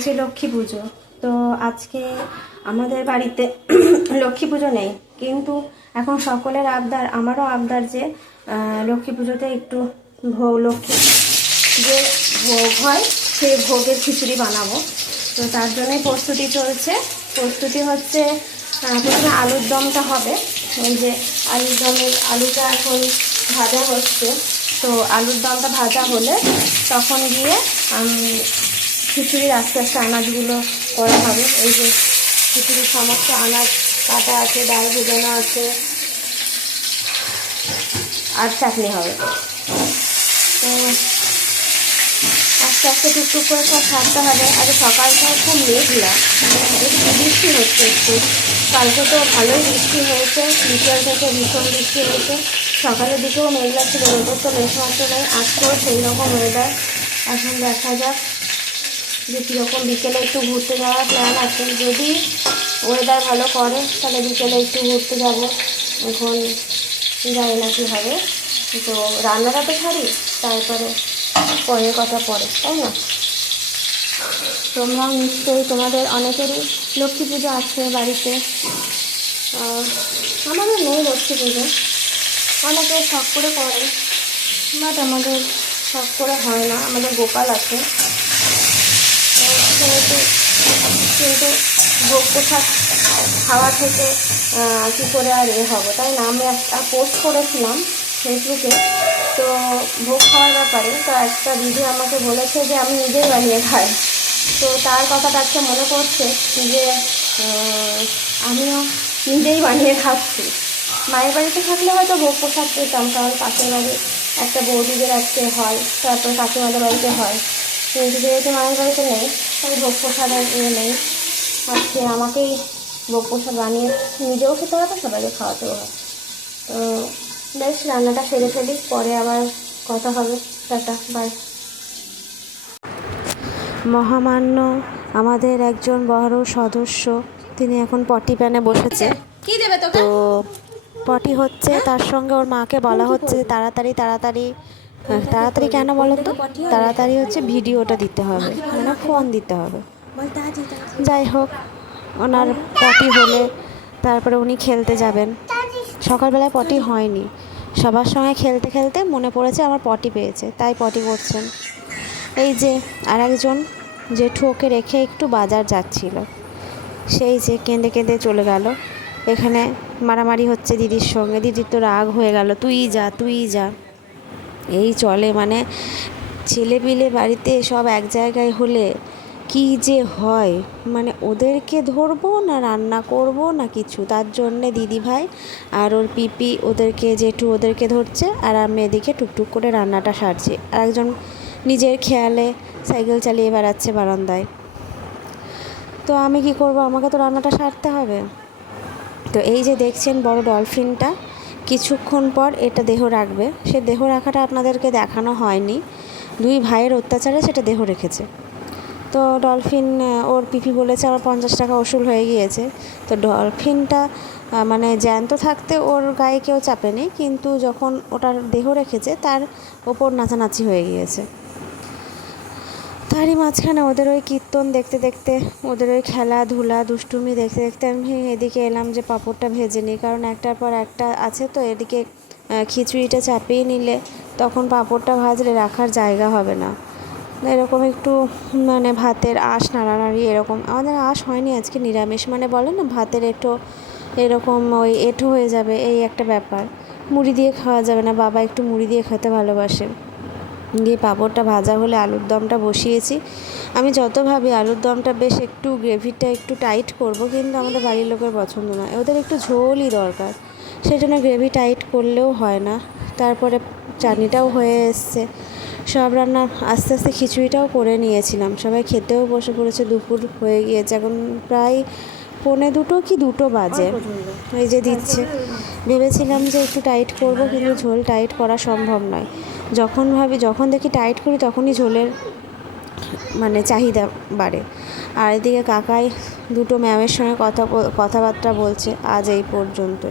আছে লক্ষ্মী পুজো। তো আজকে আমাদের বাড়িতে লক্ষ্মী পুজো নেই, কিন্তু এখন সকলের আবদার, আমারও আবদার যে লক্ষ্মী পুজোতে একটু লক্ষ্মী যে ভোগ হয় সেই ভোগের খিচুড়ি বানাবো। তো তার জন্যই প্রস্তুতি চলছে। প্রস্তুতি হচ্ছে প্রথমে আলুর দমটা হবে। এই যে আলুটা এখন ভাজা হচ্ছে। তো আলুর দমটা ভাজা হলে তখন গিয়ে খিচুড়ির আস্তে আস্তে আনাজগুলো করা হবে। এই যে খিচুড়ির সমস্ত আনাজ কাটা আছে, ডাল ভেজানো আছে, আর চাটনি হবে। তো আস্তে আস্তে টুকটুক করে সব ছাড়তে হবে। আগে সকালটা খুব মেঘলা, একটু বৃষ্টি হচ্ছে একটু। কালকে তো ভালোই বৃষ্টি হয়েছে, বিকেল থেকে ভীষণ বৃষ্টি হয়েছে। সকালের দিকেও মেঘলা ছিল, রোদের তো লেশমাত্র নেই। আজকেও সেই রকম ওয়েদার। এখন দেখা যাক যে কীরকম। বিকেলে একটু ঘুরতে যাওয়ার প্ল্যান আছে, যদি ওয়েদার ভালো করে তাহলে বিকেলে একটু ঘুরতে যাব। এখন জানি না কী হবে। তো রান্নাটা তো ছাড়ি, তারপরে পরের কথা পরে, তাই না? তোমরাও নিশ্চয়ই, তোমাদের অনেকেরই লক্ষ্মী পুজো আছে বাড়িতে। আমাদের নেই লক্ষ্মী পুজো, অনেকে শখ করে করে, বাট আমাদের শখ করে হয় না। আমাদের গোপাল আছে সেহেতু, কিন্তু ভোগ প্রসাদ খাওয়া থেকে কী করে আর হবো, তাই না? আমি একটা পোস্ট করেছিলাম ফেসবুকে, তো ভোগ খাওয়ার ব্যাপারে। তো একটা দিদি আমাকে বলেছে যে আমি নিজেই বানিয়ে খাই। তো তার কথাটা আজকে মনে পড়ছে যে আমিও নিজেই বানিয়ে খাচ্ছি। মায়ের বাড়িতে থাকলে হয়তো ভোগ প্রসাদ পেতাম, কারণ পাশের বাড়ি একটা বৌদিদের আজকে হয়, তারপর কাকিমাদের বাড়িতে হয়। কিন্তু যেহেতু মায়ের বাড়িতে নেই, তাই ভোগ প্রসাদ আর নেই। আজকে আমাকেই ভোগ প্রসাদ বানিয়ে নিজেও খেতে হবে, সবাইকে খাওয়াতেও হবে। তো বেশ, রান্নাটা সেরে ফেলি, পরে আবার কথা হবে। Tata, bye. মহামান্য আমাদের একজন বড় সদস্য, তিনি এখন পটি প্যানে বসেছে। কি দেবে তোকে? তো পটি হচ্ছে, তার সঙ্গে ওর মাকে বলা হচ্ছে তাড়াতাড়ি তাড়াতাড়ি তাড়াতাড়ি কেন বলো তো? তাড়াতাড়ি হচ্ছে ভিডিওটা দিতে হবে, মানে ফোন দিতে হবে। যাই হোক, ওনার পটি হলে তারপরে উনি খেলতে যাবেন। সকালবেলায় পটি হয়নি, সবার সঙ্গে খেলতে খেলতে মনে পড়েছে আমার পটি পেয়েছে, তাই পটি করছেন। এই যে আরেকজন জেঠু ওকে রেখে একটু বাজার যাচ্ছিল, সেই যে কেঁদে কেঁদে চলে গেল। এখানে মারামারি হচ্ছে দিদির সঙ্গে। দিদির তো রাগ হয়ে গেল, তুই যা তুই যা, এই চলে। মানে ছেলেপিলে বাড়িতে সব এক জায়গায় হলে কি যে হয়, মানে ওদেরকে ধরবো না রান্না করব না কিছু। তার জন্যে দিদিভাই আর ওর পিপি ওদেরকে, জেঠু ওদেরকে ধরছে, আর আমি এদিকে টুকটুক করে রান্নাটা সারছি। আর একজন নিজের খেয়ালে সাইকেল চালিয়ে বেড়াচ্ছে বারান্দায়। তো আমি কি করব, আমাকে তো রান্নাটা সারতে হবে। তো এই যে দেখছেন বড় ডলফিনটা, কিছুক্ষণ পর এটা দেহ রাখবে। সে দেহ রাখাটা আপনাদেরকে দেখানো হয়নি, দুই ভাইয়ের অত্যাচারে সেটা দেহ রেখেছে। তো ডলফিন, ওর পিপি বলেছে আমার 50 টাকা ওসুল হয়ে গিয়েছে। তো ডলফিনটা মানে জ্যান্ত থাকতে ওর গায়ে কেউ চাপেনি, কিন্তু যখন ওটার দেহ রেখেছে তার ওপর নাচানাচি হয়ে গিয়েছে। তারই মাঝখানে ওদের ওই কীর্তন দেখতে দেখতে, ওদের ওই খেলাধুলা দুষ্টুমি দেখতে দেখতে আমি এদিকে এলাম যে পাঁপড়টা ভেজে নিই, কারণ একটার পর একটা আছে। তো এদিকে খিচুড়িটা চাপিয়ে নিলে তখন পাঁপড়টা ভাজলে রাখার জায়গা হবে না। এরকম একটু মানে ভাতের আঁশ নাড়ানাড়ি, এরকম আমাদের আঁশ হয়নি আজকে, নিরামিষ, মানে বলে না ভাতের এঁটো, এরকম ওই এঁটো হয়ে যাবে, এই একটা ব্যাপার। মুড়ি দিয়ে খাওয়া যাবে না, বাবা একটু মুড়ি দিয়ে খেতে ভালোবাসে। দিয়ে পাঁপড়টা ভাজা হলে আলুর দমটা বসিয়েছি। আমি যত ভাবি আলুর দমটা বেশ একটু গ্রেভিটা একটু টাইট করব, কিন্তু আমাদের বাড়ির লোকের পছন্দ নয়, ওদের একটু ঝোলই দরকার, সেই জন্য গ্রেভি টাইট করলেও হয় না। তারপরে চাটনিটাও হয়ে এসছে, সব রান্না আস্তে আস্তে খিচুড়িটাও করে নিয়েছিলাম। সবাই খেতেও বসে পড়েছে, দুপুর হয়ে গিয়েছে, এখন প্রায় 1:45 কি 2 বাজে। এই যে দিচ্ছে, ভেবেছিলাম যে একটু টাইট করব, কিন্তু ঝোল টাইট করা সম্ভব নয়। যখন দেখি টাইট করি তখনই ঝোলের মানে চাহিদা বাড়ে। আর এদিকে কাকাই দুটো ম্যামের সঙ্গে কথাবার্তা বলছে। আজ এই পর্যন্ত।